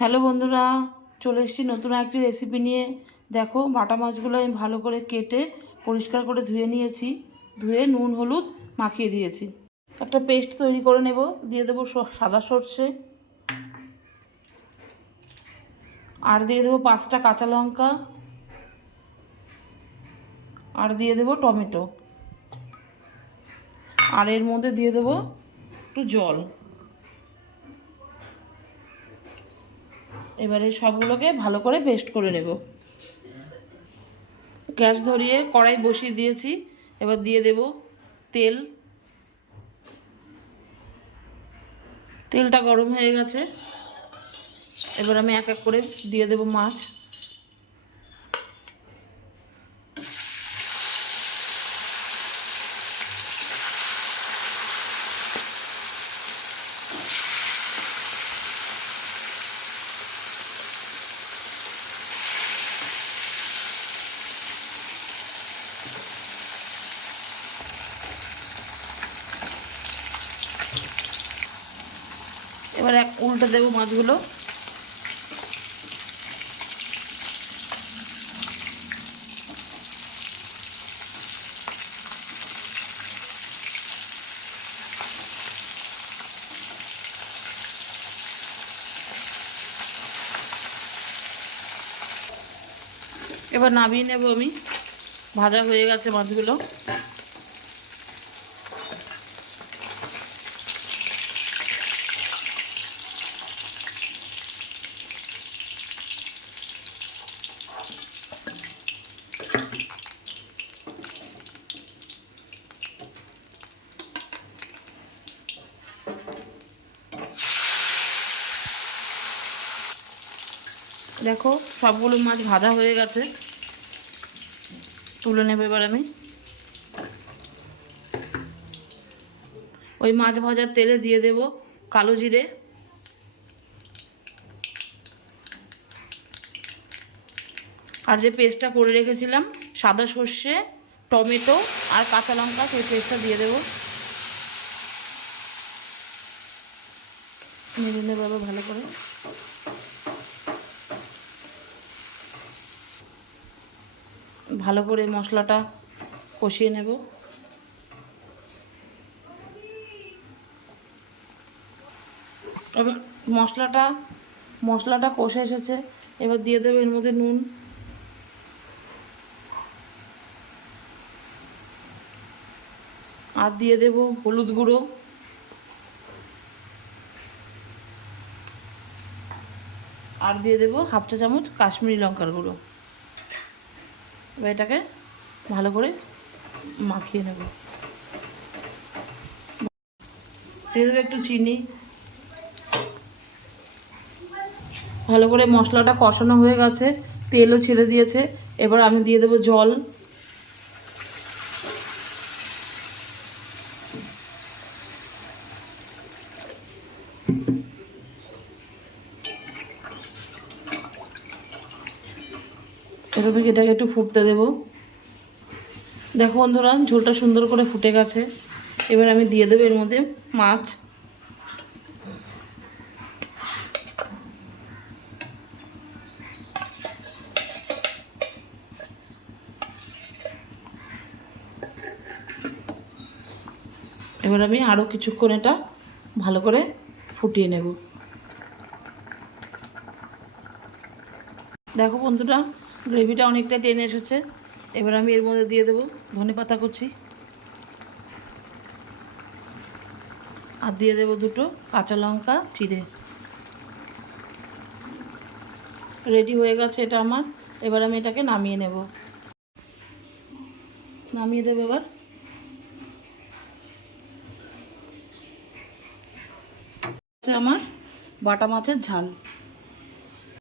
Hello বন্ধুরা, চলে এসেছি নতুন একটি রেসিপি নিয়ে। দেখো, বাটা মাছগুলো আমি ভালো করে কেটে পরিষ্কার করে ধুয়ে নিয়েছি। ধুয়ে নুন হলুদ মাখিয়ে দিয়েছি। একটা পেস্ট তৈরি করে নেব। দিয়ে দেবো সাদা সর্ষে, আর দিয়ে দেবো 5টা কাঁচা লঙ্কা, আর দিয়ে দেবো টমেটো, আর এর মধ্যে দিয়ে দেবো একটু জল। এবারে সবগুলোকে ভালো করে পেস্ট করে নেব। গ্যাস ধরিয়ে কড়াই বসিয়ে দিয়েছি। এবার দিয়ে দেব তেল। তেলটা গরম হয়ে গেছে। এবার আমি এক এক করে দিয়ে দেব মাছ। এবার উল্টে দেবো মাছগুলো। এবার নামিয়ে নেব আমি। ভাজা হয়ে গেছে মাছগুলো। দেখো, সবগুলো মাছ ভাজা হয়ে গেছে। তুলে নেব এবার আমি। ওই মাছ ভাজার তেলে দিয়ে দেব কালো জিরে, আর যে পেস্টটা করে রেখেছিলাম সাদা সর্ষে, টমেটো আর কাঁচা লঙ্কা, সেই পেস্টটা দিয়ে দেবো। নেড়ে নেবো আবার ভালো করে। ভালো করে মশলাটা কষিয়ে নেব। এবার মশলাটা কষে এসেছে। এবার দিয়ে দেবো এর মধ্যে নুন, আর দিয়ে দেব হলুদ গুঁড়ো, আর দিয়ে দেবো 1/2 চা চামচ কাশ্মীরি লঙ্কার গুঁড়ো। এবার এটাকে ভালো করে মাখিয়ে নেব। দিয়ে দেবো একটু চিনি। ভালো করে মশলাটা কষানো হয়ে গেছে, তেলও ছেড়ে দিয়েছে। এবার আমি দিয়ে দেবো জল। এভাবে এটাকে একটু ফুটতে দেব। দেখো বন্ধুরা, ঝোলটা সুন্দর করে ফুটে গেছে। এবার আমি দিয়ে দেবো এর মধ্যে মাছ। এবার আমি আরও কিছুক্ষণ এটা ভালো করে ফুটিয়ে নেব। দেখো বন্ধুরা, গ্রেভিটা অনেকটা টেনে এসেছে। এবার আমি এর মধ্যে দিয়ে দেবো ধনেপাতা কুচি, আর দিয়ে দেবো 2টো কাঁচা লঙ্কা চিড়ে। রেডি হয়ে গেছে এটা আমার। এবার আমি এটাকে নামিয়ে নেব। নামিয়ে দেবো এবার। আমার বাটা মাছের ঝাল।